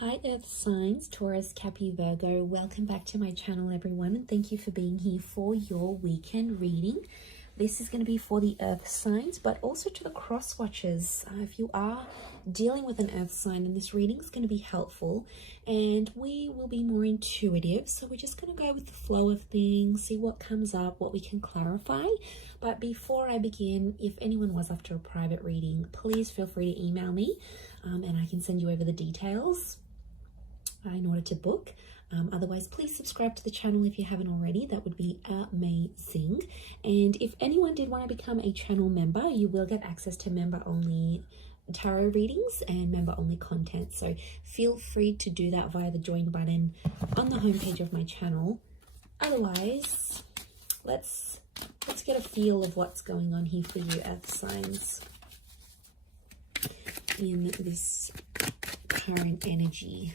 Hi Earth signs, Taurus, Capi, Virgo. Welcome back to my channel, everyone, and thank you for being here for your weekend reading. This is going to be for the Earth signs, but also to the cross watchers. If you are dealing with an Earth sign, then this reading is going to be helpful, and we will be more intuitive. So we're just going to go with the flow of things, see what comes up, what we can clarify. But before I begin, if anyone was after a private reading, please feel free to email me, and I can send you over the details in order to book. Otherwise, please subscribe to the channel if you haven't already. That would be amazing. And if anyone did want to become a channel member, you will get access to member-only tarot readings and member-only content. So feel free to do that via the join button on the homepage of my channel. Otherwise, let's get a feel of what's going on here for you, Earth signs, in this current energy.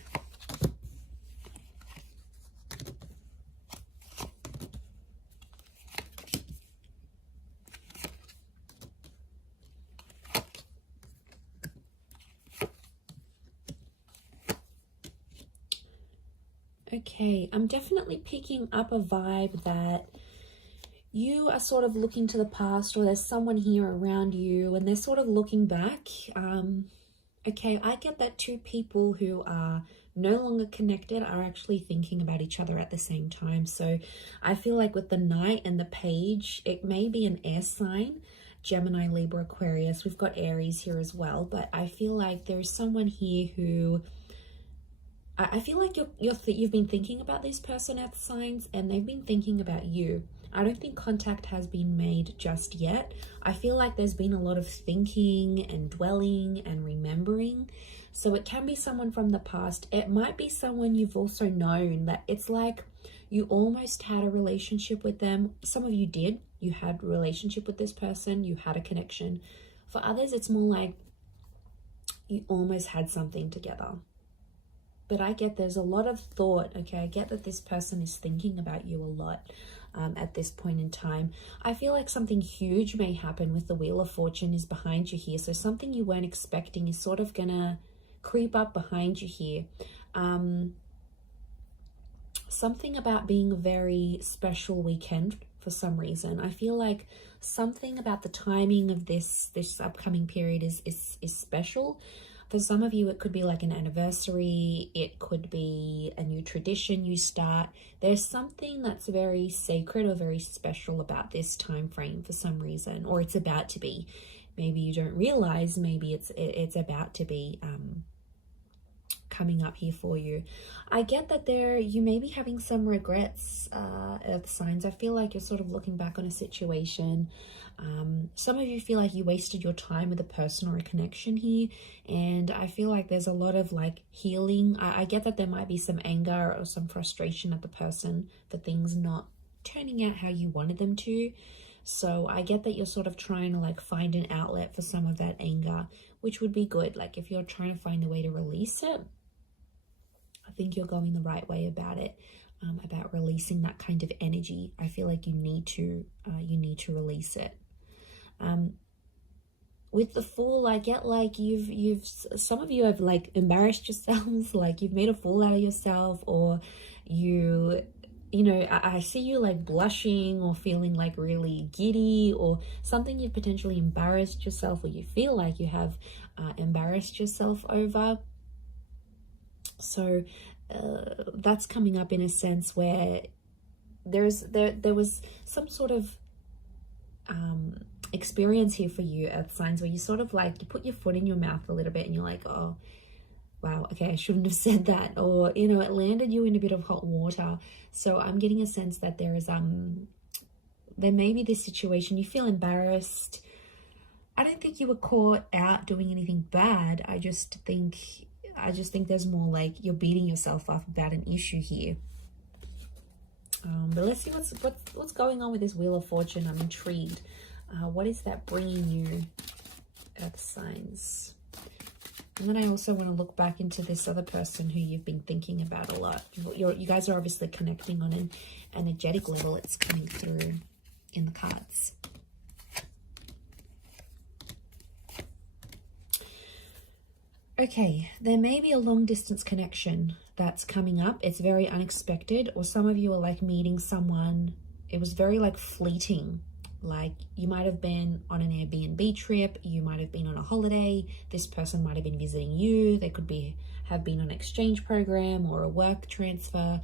Okay, I'm definitely picking up a vibe that you are sort of looking to the past, or there's someone here around you and they're sort of looking back. Okay, I get that two people who are no longer connected are actually thinking about each other at the same time. So I feel like with the Knight and the Page, it may be an air sign, Gemini, Libra, Aquarius. We've got Aries here as well, but I feel like there's someone here who I feel like you've been thinking about this person, Earth signs, and they've been thinking about you. I don't think contact has been made just yet. I feel like there's been a lot of thinking and dwelling and remembering. So it can be someone from the past. It might be someone you've also known, that it's like you almost had a relationship with them. Some of you did. You had a relationship with this person. You had a connection. For others, it's more like you almost had something together. But I get there's a lot of thought, okay? I get that this person is thinking about you a lot at this point in time. I feel like something huge may happen with the Wheel of Fortune is behind you here. So something you weren't expecting is sort of gonna creep up behind you here. Something about being a very special weekend for some reason. I feel like something about the timing of this upcoming period is special. For some of you, it could be like an anniversary. It could be a new tradition you start. There's something that's very sacred or very special about this time frame for some reason, or it's about to be. Maybe you don't realize, maybe it's about to be coming up here for you. I get that you may be having some regrets, Earth signs. I feel like you're sort of looking back on a situation. Some of you feel like you wasted your time with a person or a connection here, and I feel like there's a lot of like healing. I get that there might be some anger or some frustration at the person for things not turning out how you wanted them to. So I get that you're sort of trying to like find an outlet for some of that anger, which would be good. Like if you're trying to find a way to release it, I think you're going the right way about it, about releasing that kind of energy. I feel like you need to release it. With the Fool, I get like some of you have like embarrassed yourselves, like you've made a fool out of yourself, or you know, I see you like blushing or feeling like really giddy, or something you've potentially embarrassed yourself, or you feel like you have embarrassed yourself over. So that's coming up in a sense where there was some sort of experience here for you, Earth signs, where you sort of like you put your foot in your mouth a little bit and you're like, oh wow, okay, I shouldn't have said that, or you know, it landed you in a bit of hot water. So I'm getting a sense that there may be this situation, you feel embarrassed. I don't think you were caught out doing anything bad. I just think there's more like you're beating yourself up about an issue here. But let's see what's going on with this Wheel of Fortune. I'm intrigued. What is that bringing you, Earth signs? And then I also want to look back into this other person who you've been thinking about a lot. You guys are obviously connecting on an energetic level. It's coming through in the cards. Okay, there may be a long distance connection that's coming up. It's very unexpected, or some of you are like meeting someone. It was very like fleeting. Like you might have been on an Airbnb trip, you might have been on a holiday, this person might have been visiting you, they could be have been on an exchange program or a work transfer.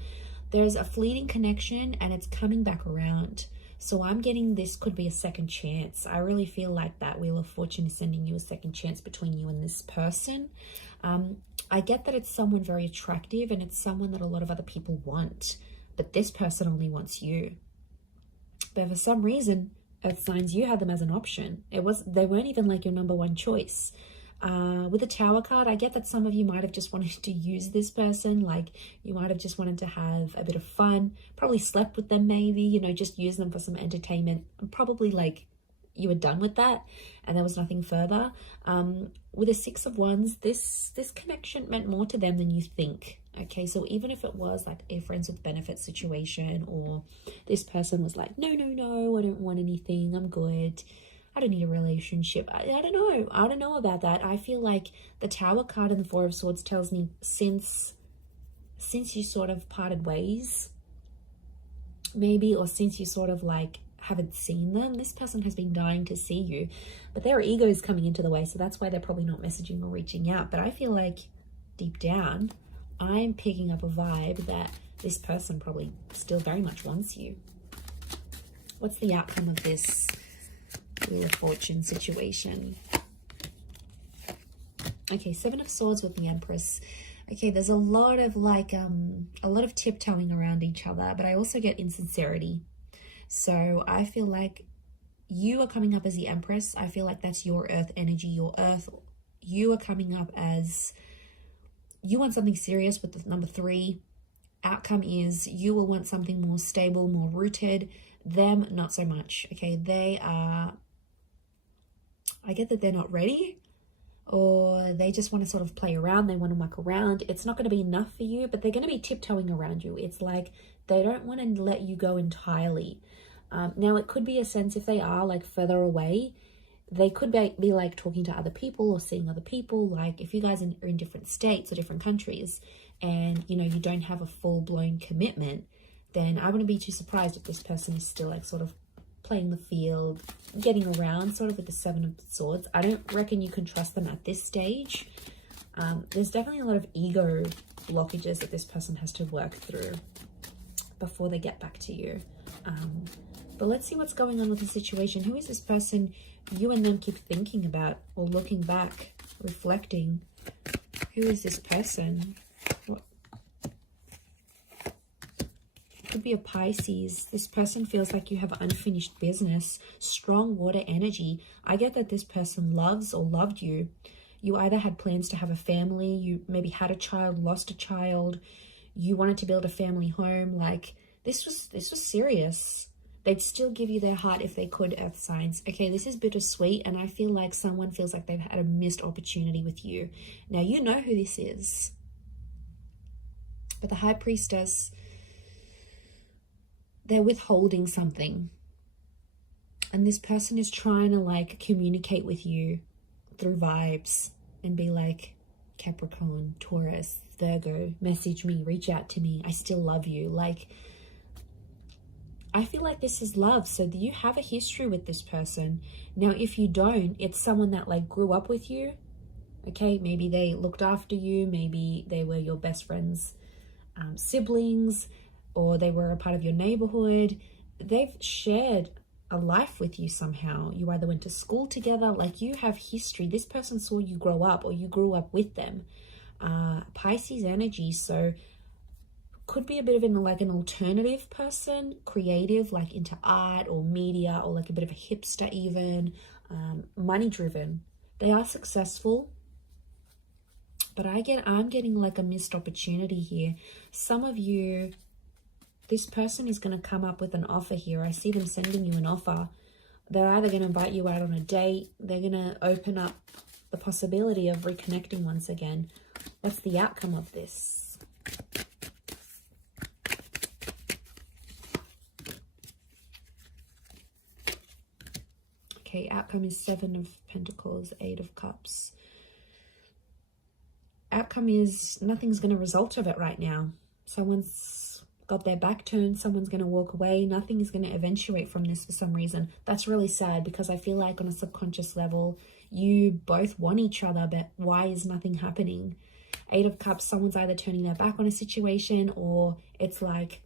There's a fleeting connection and it's coming back around. So I'm getting this could be a second chance. I really feel like that Wheel of Fortune is sending you a second chance between you and this person. I get that it's someone very attractive and it's someone that a lot of other people want, but this person only wants you. But for some reason, Earth signs, you had them as an option. They weren't even like your number one choice. With the Tower card, I get that some of you might have just wanted to use this person. Like you might have just wanted to have a bit of fun, probably slept with them maybe, you know, just use them for some entertainment. Probably like you were done with that and there was nothing further. With a Six of Wands, this connection meant more to them than you think. Okay, so even if it was like a friends with benefits situation, or this person was like, no, I don't want anything, I'm good, I don't need a relationship. I don't know. I don't know about that. I feel like the Tower card and the Four of Swords tells me since you sort of parted ways, maybe, or since you sort of like haven't seen them, this person has been dying to see you, but their ego is coming into the way, so that's why they're probably not messaging or reaching out. But I feel like deep down, I'm picking up a vibe that this person probably still very much wants you. What's the outcome of this Wheel of Fortune situation? Okay, Seven of Swords with the Empress. Okay, there's a lot of like a lot of tiptoeing around each other, but I also get insincerity. So I feel like you are coming up as the Empress. I feel like that's your Earth energy, your Earth. You are coming up as you want something serious with the number 3. Outcome is you will want something more stable, more rooted. Them, not so much. Okay, they are, I get that they're not ready, or they just want to sort of play around. They want to muck around. It's not going to be enough for you, but they're going to be tiptoeing around you. It's like they don't want to let you go entirely. Now, it could be a sense if they are like further away, they could be like talking to other people or seeing other people. Like if you guys are in different states or different countries and, you know, you don't have a full-blown commitment, then I wouldn't be too surprised if this person is still like sort of playing the field, getting around sort of with the Seven of Swords. I don't reckon you can trust them at this stage. There's definitely a lot of ego blockages that this person has to work through before they get back to you. But let's see what's going on with the situation. Who is this person you and them keep thinking about or looking back, reflecting? Who is this person? What? Could be a Pisces. This person feels like you have unfinished business, strong water energy. I get that this person loves or loved you. You either had plans to have a family, you maybe had a child, lost a child, you wanted to build a family home. Like this was serious. They'd still give you their heart if they could, Earth signs. Okay, this is bittersweet, and I feel like someone feels like they've had a missed opportunity with you. Now, you know who this is. But the High Priestess, they're withholding something. And this person is trying to like communicate with you through vibes and be like, Capricorn, Taurus, Virgo, message me, reach out to me. I still love you. Like, I feel like this is love. So do you have a history with this person? Now, if you don't, it's someone that like grew up with you. Okay, maybe they looked after you. Maybe they were your best friend's siblings, or they were a part of your neighborhood. They've shared a life with you somehow. You either went to school together, like you have history. This person saw you grow up, or you grew up with them. Pisces energy, so could be a bit of an alternative person, creative, like into art or media, or like a bit of a hipster even, money driven. They are successful, but I'm getting like a missed opportunity here. Some of you, this person is going to come up with an offer here. I see them sending you an offer. They're either going to invite you out on a date. They're going to open up the possibility of reconnecting once again. What's the outcome of this? Okay, outcome is Seven of Pentacles, Eight of Cups. outcome is nothing's going to result of it right now. Someone's got their back turned, someone's going to walk away, nothing is going to eventuate from this for some reason. That's really sad, because I feel like on a subconscious level, you both want each other, but why is nothing happening? Eight of Cups, someone's either turning their back on a situation, or it's like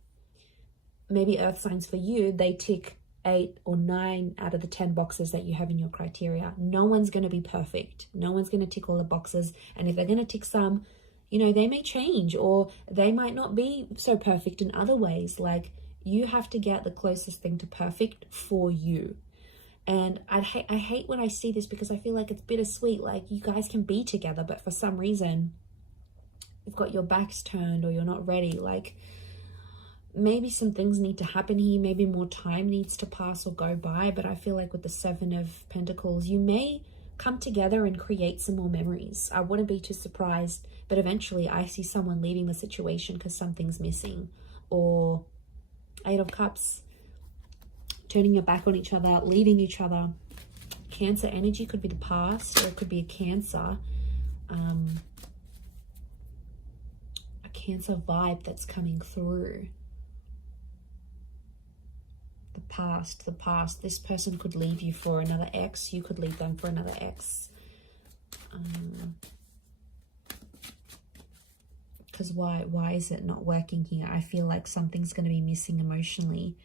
maybe earth signs for you, they tick 8 or 9 out of the 10 boxes that you have in your criteria. No one's going to be perfect. No one's going to tick all the boxes. And if they're going to tick some, you know, they may change, or they might not be so perfect in other ways. Like, you have to get the closest thing to perfect for you. And I hate when I see this, because I feel like it's bittersweet. Like, you guys can be together, but for some reason you've got your backs turned, or you're not ready. Like, maybe some things need to happen here. Maybe more time needs to pass or go by. But I feel like with the 7 of Pentacles, you may come together and create some more memories. I wouldn't be too surprised. But eventually I see someone leaving the situation because something's missing. Or 8 of Cups, turning your back on each other, leaving each other. Cancer energy could be the past, or it could be a Cancer. A Cancer vibe that's coming through. The past. This person could leave you for another ex. You could leave them for another ex. Because why is it not working here? I feel like something's going to be missing emotionally.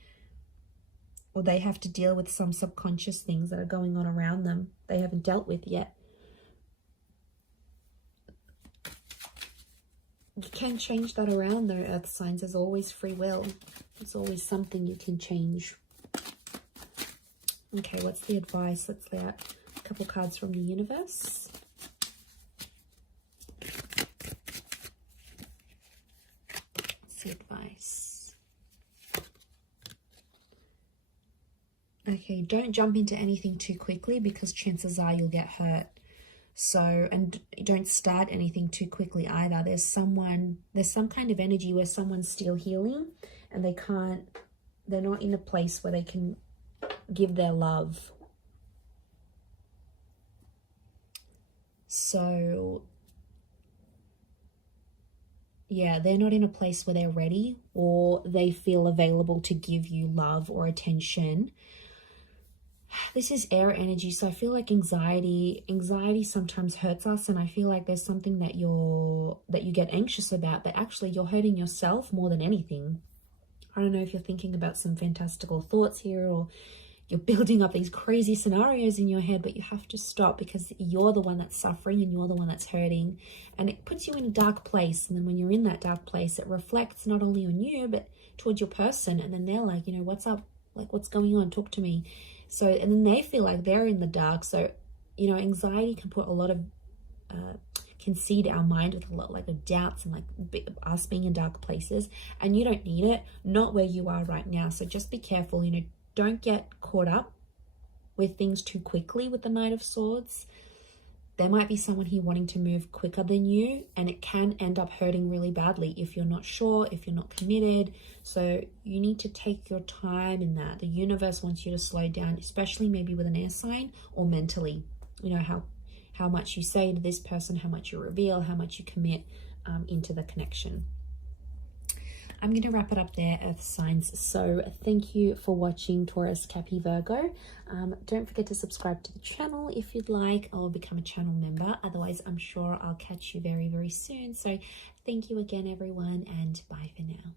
Or they have to deal with some subconscious things that are going on around them they haven't dealt with yet. You can change that around though, earth signs. There's always free will. There's always something you can change. Okay, what's the advice? Let's lay out a couple cards from the universe. What's the advice? Okay, don't jump into anything too quickly, because chances are you'll get hurt. So, and don't start anything too quickly either. There's some kind of energy where someone's still healing, and they're not in a place where they can give their love. So yeah, they're not in a place where they're ready, or they feel available to give you love or attention. This is air energy, so I feel like anxiety sometimes hurts us, and I feel like there's something that you get anxious about, but actually you're hurting yourself more than anything. I don't know if you're thinking about some fantastical thoughts here, or you're building up these crazy scenarios in your head, but you have to stop, because you're the one that's suffering and you're the one that's hurting, and it puts you in a dark place. And then when you're in that dark place, it reflects not only on you but towards your person, and then they're like, you know, what's up? Like, what's going on? Talk to me. So, and then they feel like they're in the dark. So, you know, anxiety can put a lot of can seed our mind with a lot like of doubts and like us being in dark places, and you don't need it, not where you are right now. So just be careful, you know, don't get caught up with things too quickly with the Knight of Swords. There might be someone here wanting to move quicker than you, and it can end up hurting really badly if you're not sure, if you're not committed. So you need to take your time in that. The universe wants you to slow down, especially maybe with an air sign, or mentally. You know, how much you say to this person, how much you reveal, how much you commit into the connection. I'm going to wrap it up there, earth signs. So thank you for watching, Taurus, Cappy, Virgo. Don't forget to subscribe to the channel if you'd like, or become a channel member. Otherwise, I'm sure I'll catch you very, very soon. So thank you again, everyone, and bye for now.